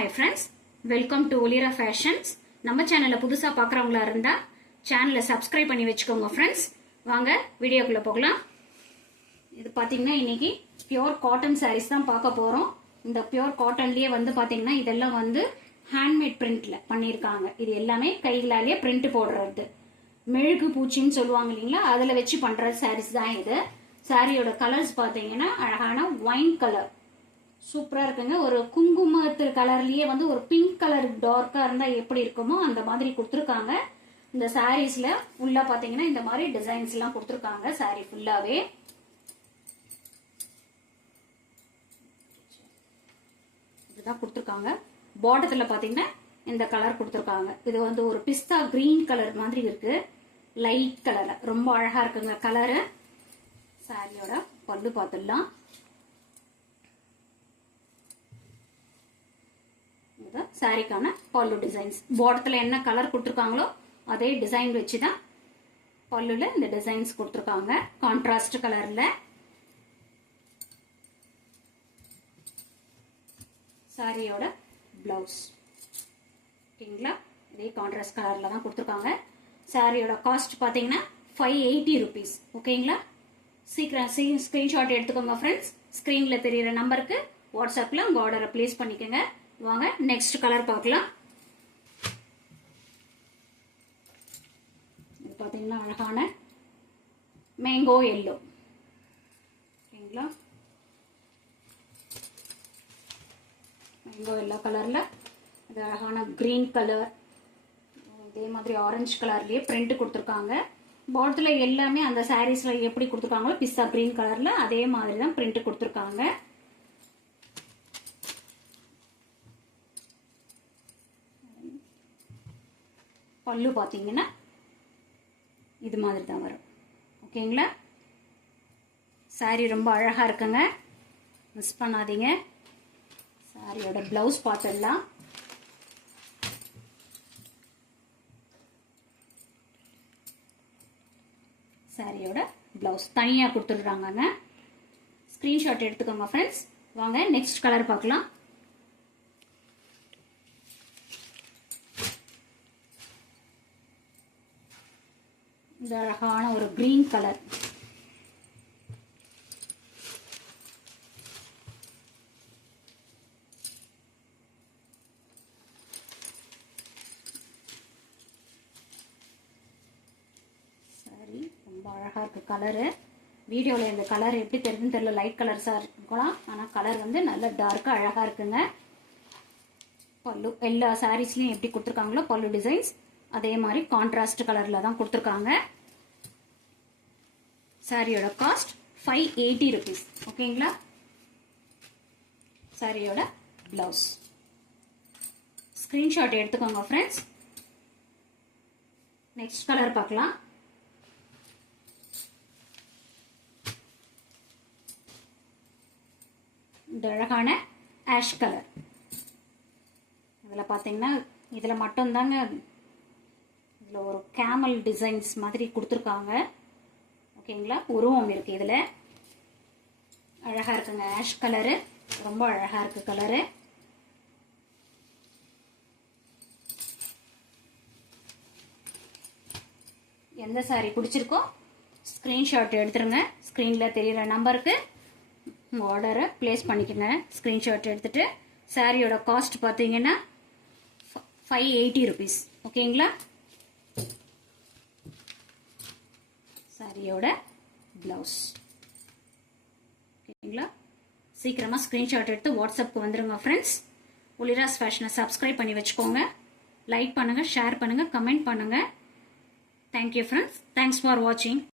Hi friends, welcome to Olira Fashions. நம்ம சேனலை புதுசா பார்க்கறவங்களா இருந்தா சேனலை சப்ஸ்கிரைப் பண்ணி வெச்சுக்கோங்க फ्रेंड्स. வாங்க வீடியோக்குள்ள போகலாம். இது பாத்தீங்கன்னா இன்னைக்கு பியூர் காட்டன் sarees தான் பார்க்க போறோம். இந்த பியூர் காட்டன்லயே வந்து பாத்தீங்கன்னா இதெல்லாம் வந்து ஹேண்ட்மேட் பிரிண்ட்ல பண்ணிருக்காங்க. இது எல்லாமே கைகளாலேயே பிரிண்ட் போடுறது. மெழுகு பூச்சின்னு சொல்லுவாங்க இல்லீங்களா, அதுல வெச்சு பண்ற sarees தான் இது. சாரியோட கலர்ஸ் பாத்தீங்கன்னா அழகான ஒயின் கலர் சூப்பரா இருக்குங்க. ஒரு குங்குமத்து கலர்லயே வந்து ஒரு பிங்க் கலர் டார்க்கா இருந்தா எப்படி இருக்குமோ அந்த மாதிரி கொடுத்துருக்காங்க. இந்த சாரீஸ்ல ஃபுல்லா பாத்தீங்கன்னா இந்த மாதிரி டிசைன்ஸ் எல்லாம் கொடுத்துருக்காங்க. சாரி ஃபுல்லாவே இதுதான் கொடுத்துருக்காங்க. பாட்டத்துல பாத்தீங்கன்னா இந்த கலர் கொடுத்துருக்காங்க. இது வந்து ஒரு பிஸ்தா கிரீன் கலர் மாதிரி இருக்கு. லைட் கலர்ல ரொம்ப அழகா இருக்குங்க கலரு. சாரியோட பல்லு பார்த்துடலாம். சாரிக்கான பல்லு டிசைன்ஸ் பாட்டத்துல என்ன கலர் கொடுத்துருக்காங்களோ அதே டிசைன் வச்சுதான் பல்லுல இந்த டிசைன்ஸ் கொடுத்துருக்காங்க. கான்ட்ராஸ்ட் கலர்ல சாரியோட பிளவுஸ் ஓகேங்களா, இதே கான்ட்ராஸ்ட் கலர்ல தான் கொடுத்துருக்காங்க. சாரியோட காஸ்ட் பாத்தீங்கன்னா 580 rupees. ஓகேங்களா, சீக்கிரம் ஸ்கிரீன்ஷாட் எடுத்துக்கோங்க ஃப்ரெண்ட்ஸ். ஸ்கிரீன்ல தெரியுற நம்பருக்கு வாட்ஸ்அப்ல உங்க ஆர்டரை பிளேஸ் பண்ணிக்கோங்க. வாங்க நெக்ஸ்ட் கலர் பார்க்கலாம். இது பாத்தீங்கன்னா அழகான மேங்கோ எல்லோ. ஓகேங்களா, மேங்கோ எல்லோ கலர்ல இது அழகான கிரீன் கலர், இதே மாதிரி ஆரஞ்சு கலர்லயே பிரிண்ட் கொடுத்துருக்காங்க. பாட்டத்துல எல்லாமே அந்த சாரீஸ்ல எப்படி கொடுத்துருக்காங்களோ பிஸ்தா கிரீன் கலர்ல அதே மாதிரி தான் பிரிண்ட் கொடுத்துருக்காங்க. பல்லு பாத்தீங்கன்னா இது மாதிரி தான் வரும். ஓகேங்களா, சாரி ரொம்ப அழகா இருக்குங்க, மிஸ் பண்ணாதீங்க. சாரியோட பிளவுஸ் பார்த்துடலாம். சாரியோட பிளவுஸ் தனியா கொடுத்துடுறாங்க. ஸ்கிரீன்ஷாட் எடுத்துக்கோங்க ஃப்ரெண்ட்ஸ். வாங்க நெக்ஸ்ட் கலர் பார்க்கலாம். இந்த அழகான ஒரு கிரீன் கலர், சரி ரொம்ப அழகா இருக்கு கலரு. வீடியோல இந்த கலர் எப்படி தெரியுதுன்னு தெரியல, லைட் கலர்ஸா இருக்கலாம், ஆனா கலர் வந்து நல்ல டார்க்கா அழகா இருக்குங்க. பல்லு எல்லா சாரீஸ்லயும் எப்படி கொடுத்துருக்காங்களோ பல்லு டிசைன்ஸ் அதே மாதிரி கான்ட்ராஸ்ட் கலர்ல தான் கொடுத்துருக்காங்க. சாரியோட காஸ்ட் 580 rupees. ஓகேங்களா, சாரியோட பிளவுஸ் ஸ்கிரீன்ஷாட் எடுத்துக்கோங்க ஃப்ரெண்ட்ஸ். நெக்ஸ்ட் கலர் பார்க்கலாம். இந்த அழகான ஆஷ் கலர். இதுல பாத்தீங்கன்னா இதுல மட்டும் தாங்க இதுல ஒரு கேமல் டிசைன்ஸ் மாதிரி கொடுத்துருக்காங்க. ஓகேங்களா, உருவம் இருக்கு இதுல. அழகா இருக்குங்க ஆஷ் கலரு, ரொம்ப அழகா இருக்கு கலரு. எந்த சாரி பிடிச்சிருக்கோ ஸ்கிரீன்ஷாட் எடுத்துருங்க. ஸ்கிரீன்ல தெரியுற நம்பருக்கு உங்க ஆர்டரை பிளேஸ் பண்ணிக்கோங்க. ஸ்கிரீன்ஷாட் எடுத்துட்டு சாரியோட காஸ்ட் பாத்தீங்கன்னா 580 rupees. ஓகேங்களா, சாரியோட பிளவுஸ். ஓகேங்களா, சீக்கிரமா ஸ்கிரீன்ஷாட் எடுத்து வாட்ஸ்அப்க்கு வந்துருங்க ஃப்ரெண்ட்ஸ். ஒலிராஸ் ஃபேஷனை சப்ஸ்கிரைப் பண்ணி வச்சுக்கோங்க. லைக் பண்ணுங்க, ஷேர் பண்ணுங்க, கமெண்ட் பண்ணுங்க. Thank you friends. தேங்க்ஸ் ஃபார் வாட்சிங்.